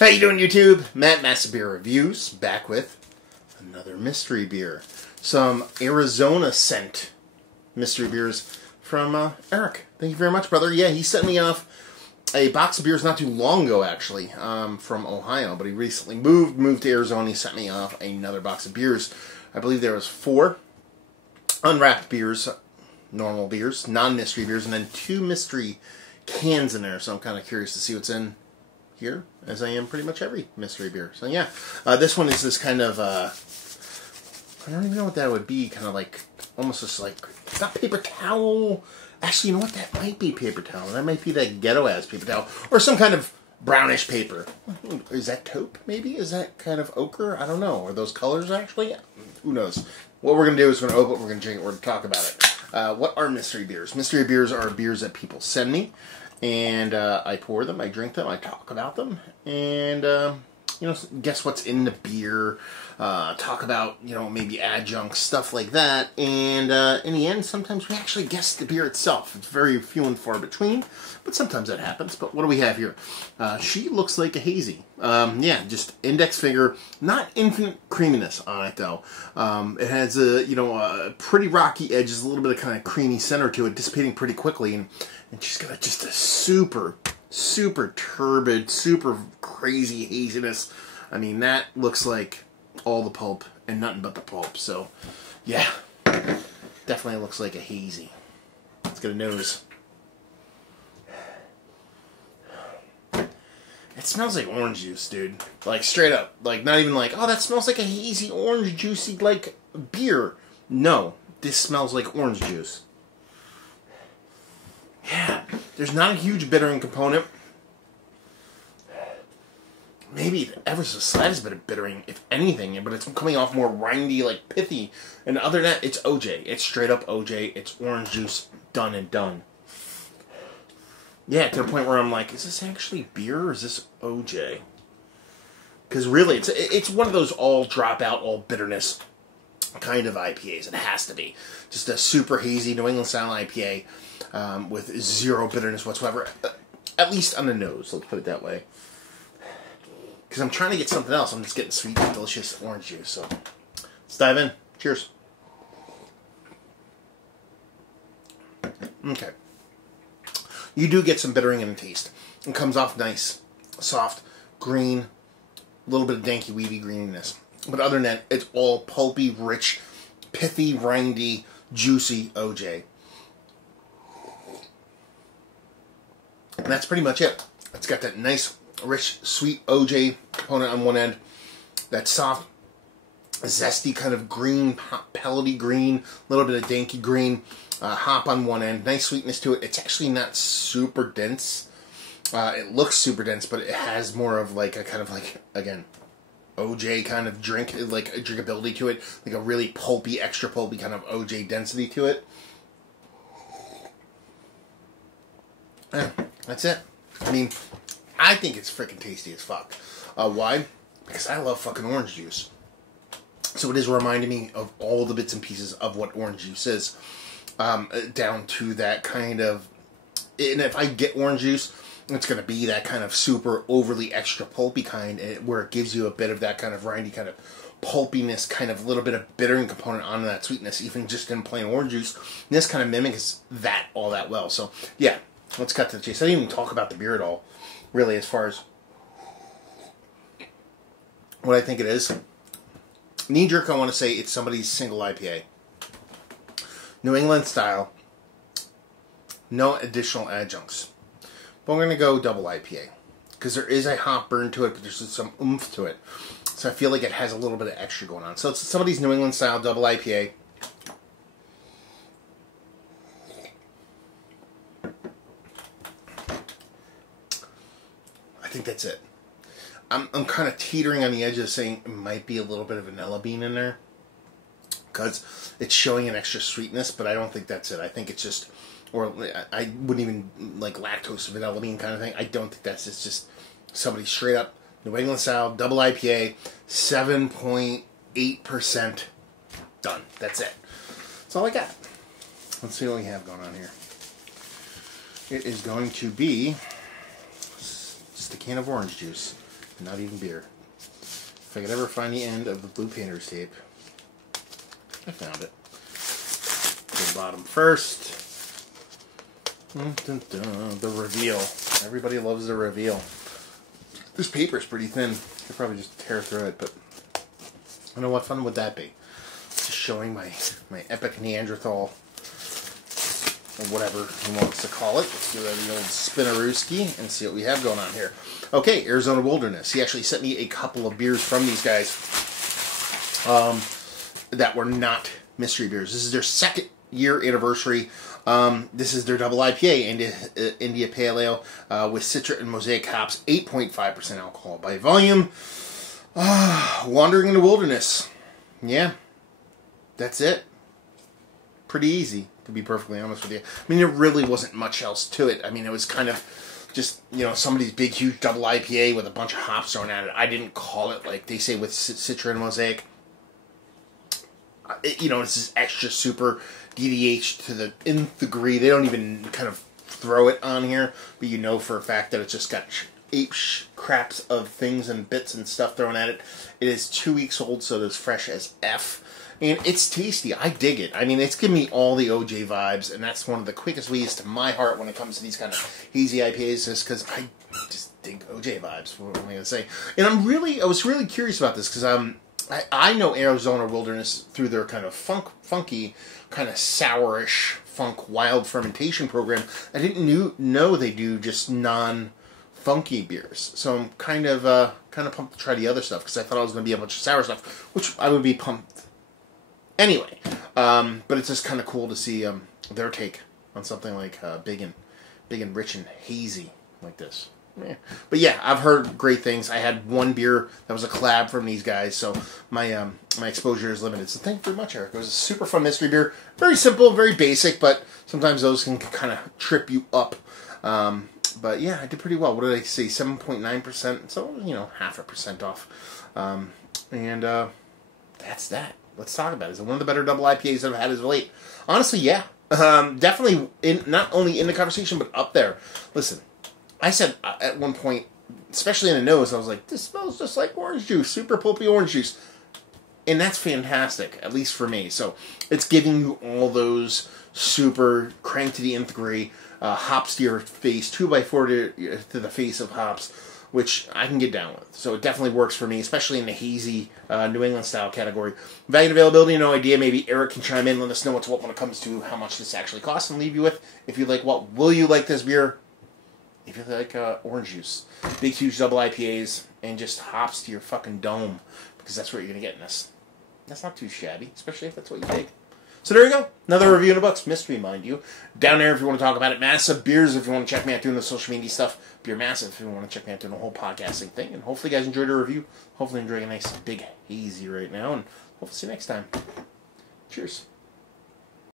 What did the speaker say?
How you doing, YouTube? Matt Massa Beer Reviews, back with another mystery beer. Some Arizona scent mystery beers from Eric. Thank you very much, brother. Yeah, he sent me off a box of beers not too long ago, actually, from Ohio. But he recently moved to Arizona. He sent me off another box of beers. I believe there was 4 unwrapped beers, normal beers, non-mystery beers, and then 2 mystery cans in there. So I'm kind of curious to see what's in here, as I am pretty much every mystery beer. So yeah, this one is this kind of, I don't even know what that would be, kind of like, almost just like, it's not paper towel. Actually, you know what, that might be paper towel. That might be that ghetto-ass paper towel. Or some kind of brownish paper. Is that taupe, maybe? Is that kind of ochre? I don't know. Are those colors, actually? Who knows? What we're going to do is we're going to open it, we're going to drink it, we're going to talk about it. What are mystery beers? Mystery beers are beers that people send me. And I pour them, I drink them, I talk about them, and, you know, guess what's in the beer, talk about, you know, maybe adjuncts, stuff like that, and in the end, sometimes we actually guess the beer itself. It's very few and far between, but sometimes that happens. But what do we have here? She looks like a hazy. Yeah, just index finger, not infinite creaminess on it, though. It has a, you know, a pretty rocky edges, a little bit of kind of creamy center to it, dissipating pretty quickly, and she's got just a super turbid, super crazy haziness. I mean, that looks like all the pulp and nothing but the pulp. So, yeah, definitely looks like a hazy. Let's get a nose. It smells like orange juice, dude. Like, straight up. Like, not even like, oh, that smells like a hazy, orange, juicy, like, beer. No, this smells like orange juice. Yeah, there's not a huge bittering component. Maybe ever so slightest bit of bittering, if anything, but it's coming off more rindy, like pithy. And other than that, it's OJ. It's straight up OJ. It's orange juice, done and done. Yeah, to the point where I'm like, is this actually beer or is this OJ? Because really, it's one of those all drop out, all bitterness kind of IPAs. It has to be. Just a super hazy New England style IPA. With 0 bitterness whatsoever, at least on the nose, let's put it that way. Because I'm trying to get something else. I'm just getting sweet, delicious orange juice. So let's dive in. Cheers. Okay. You do get some bittering in the taste. It comes off nice, soft, green, a little bit of danky, weedy greeniness. But other than that, it's all pulpy, rich, pithy, rindy, juicy OJ. And that's pretty much it. It's got that nice, rich, sweet OJ component on one end. That soft, zesty kind of green, pellety green, a little bit of danky green hop on one end. Nice sweetness to it. It's actually not super dense. It looks super dense, but it has more of like a kind of like, again, OJ kind of drink, like a drinkability to it. Like a really pulpy, extra pulpy kind of OJ density to it. Yeah, that's it. I mean, I think it's freaking tasty as fuck. Why? Because I love fucking orange juice. So it is reminding me of all the bits and pieces of what orange juice is. Down to that kind of... And if I get orange juice, it's going to be that kind of super overly extra pulpy kind, where it gives you a bit of that kind of rindy kind of pulpiness, kind of little bit of bittering component on that sweetness, even just in plain orange juice. And this kind of mimics that all that well. So, yeah. Let's cut to the chase. I didn't even talk about the beer at all, really, as far as what I think it is. Knee-jerk, I want to say it's somebody's single IPA. New England style. No additional adjuncts. But I'm going to go double IPA. Because there is a hop burn to it, but there's some oomph to it. So I feel like it has a little bit of extra going on. So it's somebody's New England style double IPA. I think that's it. I'm kind of teetering on the edge of saying it might be a little bit of vanilla bean in there, because it's showing an extra sweetness, but I don't think that's it. I think it's just, or I wouldn't even like lactose vanilla bean kind of thing. I don't think that's it. It's just somebody straight up New England style double IPA, 7.8%. Done. That's it. That's all I got. Let's see what we have going on here. It is going to be just a can of orange juice. Not even beer. If I could ever find the end of the Blue Painters tape. I found it. The bottom first. Dun, dun, dun. The reveal. Everybody loves the reveal. This paper's pretty thin. I could probably just tear through it, but I know what fun would that be? Just showing my epic Neanderthal, or whatever he wants to call it. Let's do the old Spinarooski and see what we have going on here. Okay, Arizona Wilderness. He actually sent me a couple of beers from these guys that were not mystery beers. This is their second year anniversary. This is their double IPA, India Pale Ale, with Citra and Mosaic hops, 8.5% alcohol by volume. Wandering in the Wilderness. Yeah, that's it. Pretty easy, to be perfectly honest with you. I mean, there really wasn't much else to it. I mean, it was kind of just, somebody's big, huge double IPA with a bunch of hops thrown at it. I didn't call it, like they say with Citra and Mosaic. It's this extra super DDH to the nth degree. They don't even kind of throw it on here, but for a fact that it's just got craps of things and bits and stuff thrown at it. It is 2 weeks old, so it's fresh as F. And it's tasty. I dig it. I mean, it's giving me all the OJ vibes, and that's one of the quickest ways to my heart when it comes to these kind of hazy IPAs, is because I just dig OJ vibes, what am I going to say? And I was really curious about this, because I know Arizona Wilderness through their kind of funky, kind of sourish, funk wild fermentation program. I didn't know they do just non-funky beers. So I'm kind of pumped to try the other stuff, because I thought it was going to be a bunch of sour stuff, which I would be pumped anyway. But it's just kind of cool to see their take on something like big and rich and hazy like this. Yeah. But yeah, I've heard great things. I had one beer that was a collab from these guys, so my exposure is limited. So thank you very much, Eric. It was a super fun mystery beer. Very simple, very basic, but sometimes those can kind of trip you up. But yeah, I did pretty well. What did I say? 7.9%. So, 0.5% off. And that's that. Let's talk about it. Is it one of the better double IPAs that I've had as of late? Honestly, yeah. Definitely not only in the conversation, but up there. Listen. I said at one point, especially in the nose, I was like, this smells just like orange juice, super pulpy orange juice. And that's fantastic, at least for me. So it's giving you all those super crank to the nth degree hops to your face, 2x4 to the face of hops, which I can get down with. So it definitely works for me, especially in the hazy New England style category. Value and availability, no idea. Maybe Eric can chime in, let us know what's what when it comes to how much this actually costs, and leave you with, if you like, what will you like this beer? If you like orange juice, big, huge double IPAs, and just hops to your fucking dome, because that's what you're going to get in this. That's not too shabby, especially if that's what you take. So there you go. Another review in the books. Mystery, mind you. Down there if you want to talk about it. Massive Beers if you want to check me out doing the social media stuff. Beer Massive if you want to check me out doing the whole podcasting thing. And hopefully you guys enjoyed the review. Hopefully enjoying a nice big hazy right now. And hopefully see you next time. Cheers.